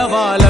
பரவால